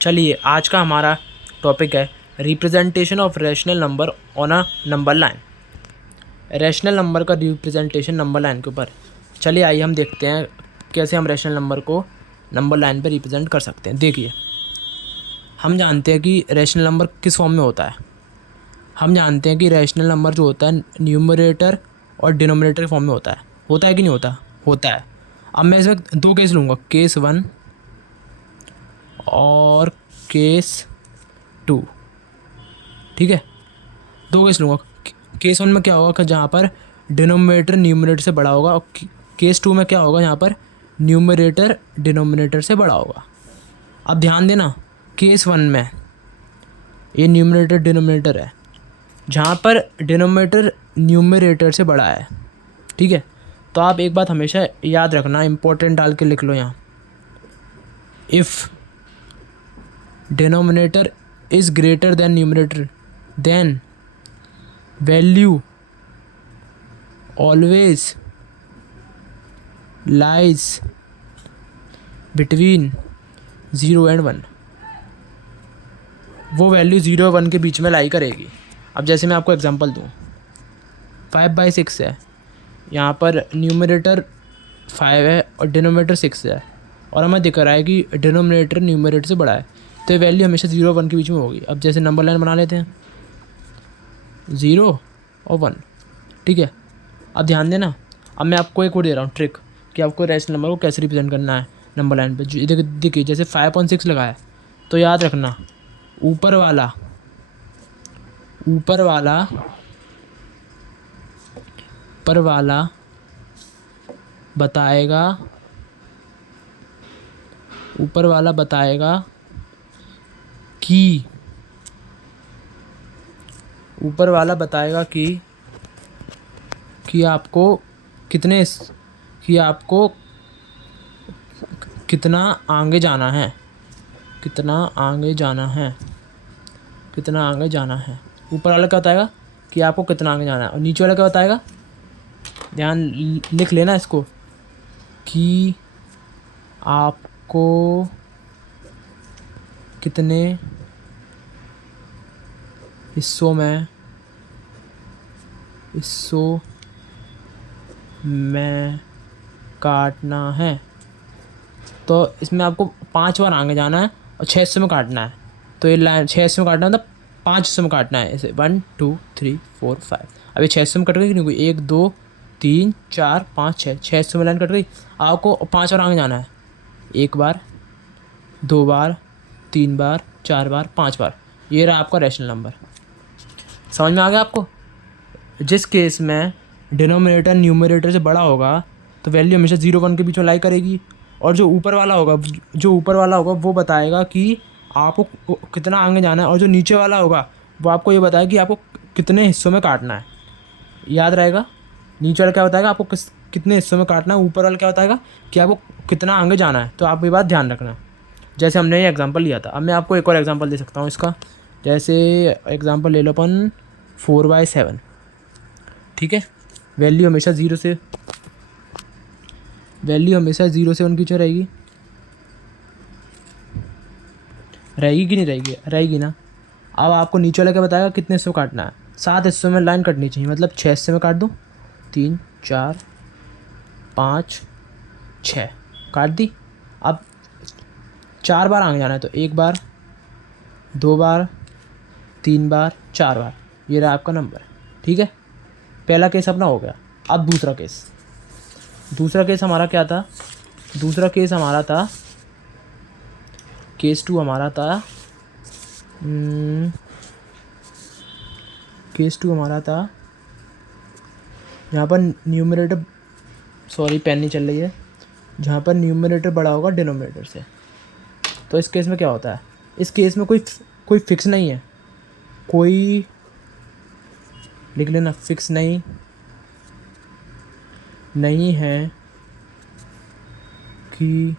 चलिए आज का हमारा टॉपिक है representation of rational number on a number line. Rational number का रिप्रेजेंटेशन नंबर लाइन के ऊपर। चलिए आइए हम देखते हैं कैसे हम रैशनल नंबर को नंबर लाइन पर रिप्रेजेंट कर सकते हैं। देखिए, हम जानते हैं कि रैशनल नंबर किस फॉर्म में होता है। हम जानते हैं कि रैशनल नंबर जो होता है न्यूमरेटर और डिनोमिनेटर के फॉर्म में होता है कि नहीं होता? होता है। अब मैं इसमें दो केस लूँगा, केस 1 और केस 2। ठीक है, दो केस लूँगा। केस 1 में क्या होगा कि जहाँ पर डिनोमिनेटर न्यूमरेटर से बड़ा होगा, और केस 2 में क्या होगा जहाँ पर न्यूमरेटर डिनोमिनेटर से बड़ा होगा। अब ध्यान देना, केस 1 में ये न्यूमरेटर डिनोमिनेटर है, जहाँ पर डिनोमिनेटर न्यूमरेटर से बड़ा है। ठीक है, तो आप एक बात हमेशा याद रखना, इंपॉर्टेंट डाल के लिख लो यहाँ, if denominator is greater than numerator then value always lies between 0 and 1। वो वैल्यू 0 और 1 के बीच में लाई करेगी। अब जैसे मैं आपको एग्जांपल दूँ, 5/6 है, यहाँ पर न्यूमरेटर 5 है और डिनोमिनेटर 6 है, और हमें दिख रहा है कि डिनोमिनेटर न्यूमरेटर से बड़ा है, तो ये वैल्यू हमेशा 0 और 1 के बीच में होगी। अब जैसे नंबर लाइन बना लेते हैं, 0 और 1। ठीक है, अब ध्यान देना, अब मैं आपको एक और दे रहा हूँ ट्रिक कि आपको रैशनल नंबर को कैसे रिप्रेजेंट करना है नंबर लाइन पे। देखिए जैसे 5.6 लगा है, तो याद रखना ऊपर वाला बताएगा कि आपको कितना आगे जाना है। ऊपर वाला क्या बताएगा कि आपको कितना आगे जाना है, और नीचे वाला क्या बताएगा, ध्यान लिख लेना इसको, कि आपको कितने हिस्सों में काटना है। तो इसमें आपको 5 बार आगे जाना है और 6 हिस्सों में काटना है। तो ये लाइन 6 हिस्सों में काटना है, मतलब 5 हिस्सों में काटना है, ऐसे 1 2 3 4 5। अब ये 6 हिस्सों में कट गई कि नहीं गई, 1 2 3 4 5 6 हिस्सों में लाइन कट गई। आपको 5 बार आगे जाना है, 1 बार 2 बार 3 बार 4 बार 5 बार। ये रहा आपका रैशनल नंबर। समझ में आ गया आपको? जिस केस में डिनोमिनेटर न्यूमरेटर से बड़ा होगा तो वैल्यू हमेशा 0 1 के बीच में लाई करेगी, और जो ऊपर वाला होगा वो बताएगा कि आपको कितना आगे जाना है, और जो नीचे वाला होगा वो आपको ये बताएगा कि आपको कितने हिस्सों में काटना है। याद रहेगा, नीचे वाला क्या बताएगा आपको कितने हिस्सों में काटना है, ऊपर वाला क्या बताएगा कि आपको कितना आगे जाना है। तो आप ये बात ध्यान रखना। जैसे हमने ये एग्जांपल लिया था, अब मैं आपको एक और एग्जांपल दे सकता हूँ इसका। जैसे एग्जांपल ले लो अपन 4/7। ठीक है, वैल्यू हमेशा 0 से 1 की रहेगी कि नहीं रहेगी? रहेगी ना। अब आपको नीचे वाला क्या बताएगा कितने हिस्सों काटना है। 7 हिस्सों में लाइन कटनी चाहिए, मतलब 6 हिस्से में काट दूँ, 3 4 5 6 काट दी। अब 4 बार आगे जाना है, तो 1 बार 2 बार 3 बार 4 बार। ये रहा आपका नंबर। ठीक है, पहला केस अपना हो गया। अब दूसरा केस हमारा क्या था? दूसरा केस हमारा था, केस 2 हमारा था, यहाँ पर न्यूमरेटर, सॉरी पेन नहीं चल रही है, जहाँ पर न्यूमरेटर बड़ा होगा डिनोमिनेटर से। तो इस केस में क्या होता है? इस केस में कोई फिक्स नहीं है, कोई लिख लेना, फिक्स नहीं है कि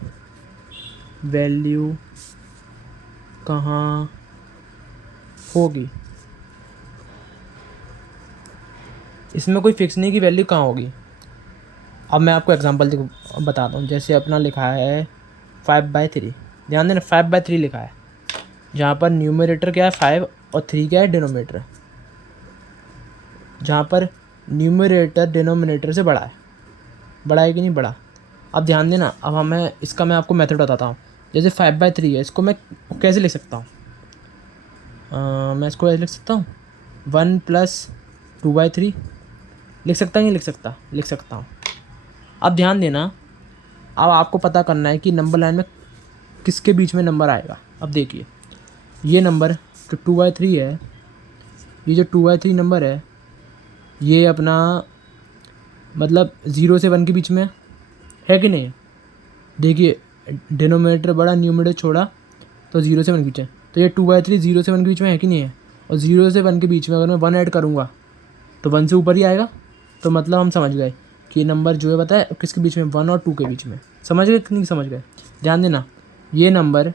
वैल्यू कहाँ होगी। इसमें कोई फिक्स नहीं कि वैल्यू कहाँ होगी। अब मैं आपको एग्जांपल बताता हूँ। जैसे अपना लिखा है 5/3, ध्यान देना 5/3 लिखा है। जहाँ पर न्यूमरेटर क्या है 5 और 3 क्या है डिनोमिनेटर, जहाँ पर न्यूमरेटर डिनोमिनेटर से बड़ा है कि नहीं बड़ा। अब ध्यान देना, अब मैं आपको मेथड बताता हूँ। जैसे 5/3 है, इसको मैं कैसे लिख सकता हूँ? मैं इसको ऐसे लिख सकता हूँ 1 + 2/3 लिख सकता नहीं लिख सकता? लिख सकता हूँ। अब ध्यान देना, अब आपको पता करना है कि नंबर लाइन में किसके बीच में नंबर आएगा। अब देखिए ये नंबर जो 2/3 है, ये जो 2/3 नंबर ये अपना मतलब 0 से 1 के बीच में है कि नहीं? देखिए डिनोमिनेटर बड़ा न्यूमरेटर छोड़ा, तो 0 से 1 के बीच है, तो ये 2/3 0 से 1 के बीच में है कि नहीं है? और 0 से 1 के बीच में अगर मैं 1 ऐड करूँगा तो 1 से ऊपर ही आएगा। तो मतलब हम समझ गए कि ये नंबर जो है बताए किसके बीच में, 1 और 2 के बीच में। समझ गए कि नहीं समझ गए? ध्यान देना, ये नंबर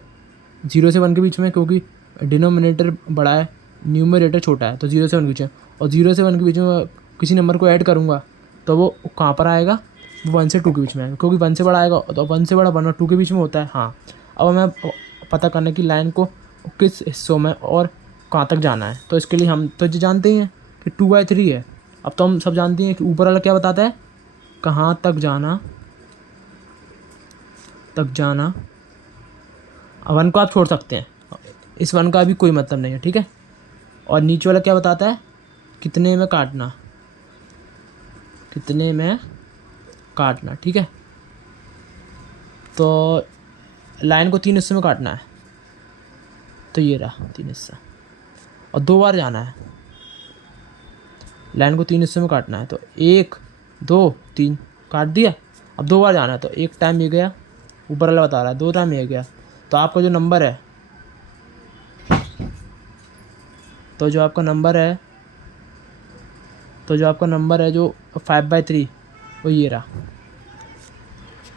0 से 1 के बीच में, क्योंकि डिनोमिनेटर बड़ा है न्यूमरेटर छोटा है, तो 0 से 1 के बीच में। और 0 से 1 के बीच में किसी नंबर को ऐड करूँगा तो वो कहाँ पर आएगा? वो 1 से 2 के बीच में आएगा, क्योंकि 1 से बड़ा आएगा, तो 1 से बड़ा 1 और 2 के बीच में होता है। हाँ, अब हमें पता करना है कि लाइन को किस हिस्सों में और कहाँ तक जाना है। तो इसके लिए हम तो जो जानते ही हैं कि 2/3 है। अब तो हम सब जानते हैं कि ऊपर वाला क्या बताता है, कहाँ तक जाना, अब 1 को आप छोड़ सकते हैं, इस 1 का भी कोई मतलब नहीं है, ठीक है। और नीचे वाला क्या बताता है, कितने में काटना, ठीक है। तो लाइन को 3 हिस्सों में काटना है, तो ये रहा 3 हिस्सा, और 2 बार जाना है। लाइन को 3 हिस्सों में काटना है, तो 1 2 3 काट दिया। अब 2 बार जाना है, तो 1 टाइम ये गया, ऊपर वाला बता रहा है 2 टाइम ये गया। तो आपका जो नंबर है, जो आपका नंबर है जो 5/3, वो ये रहा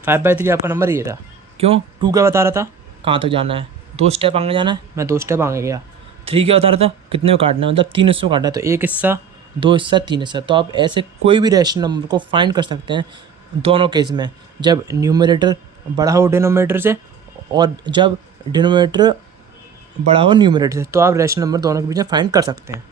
5/3 आपका नंबर ये रहा। क्यों? 2 क्या बता रहा था, कहाँ तक जाना है, 2 स्टेप आगे जाना है, मैं 2 स्टेप आगे गया। 3 क्या बता रहा था, कितने में काटना है, मतलब 3 हिस्सों में काटना है, तो 1 हिस्सा 2 हिस्सा 3 हिस्सा। तो आप ऐसे कोई भी रैशनल नंबर को फाइंड कर सकते हैं दोनों केस में, जब न्यूमरेटर बड़ा हो डिनोमिनेटर से और जब डिनोमिनेटर बड़ा हो न्यूमरेटर से, तो आप रैशनल नंबर दोनों के बीच में फाइंड कर सकते हैं।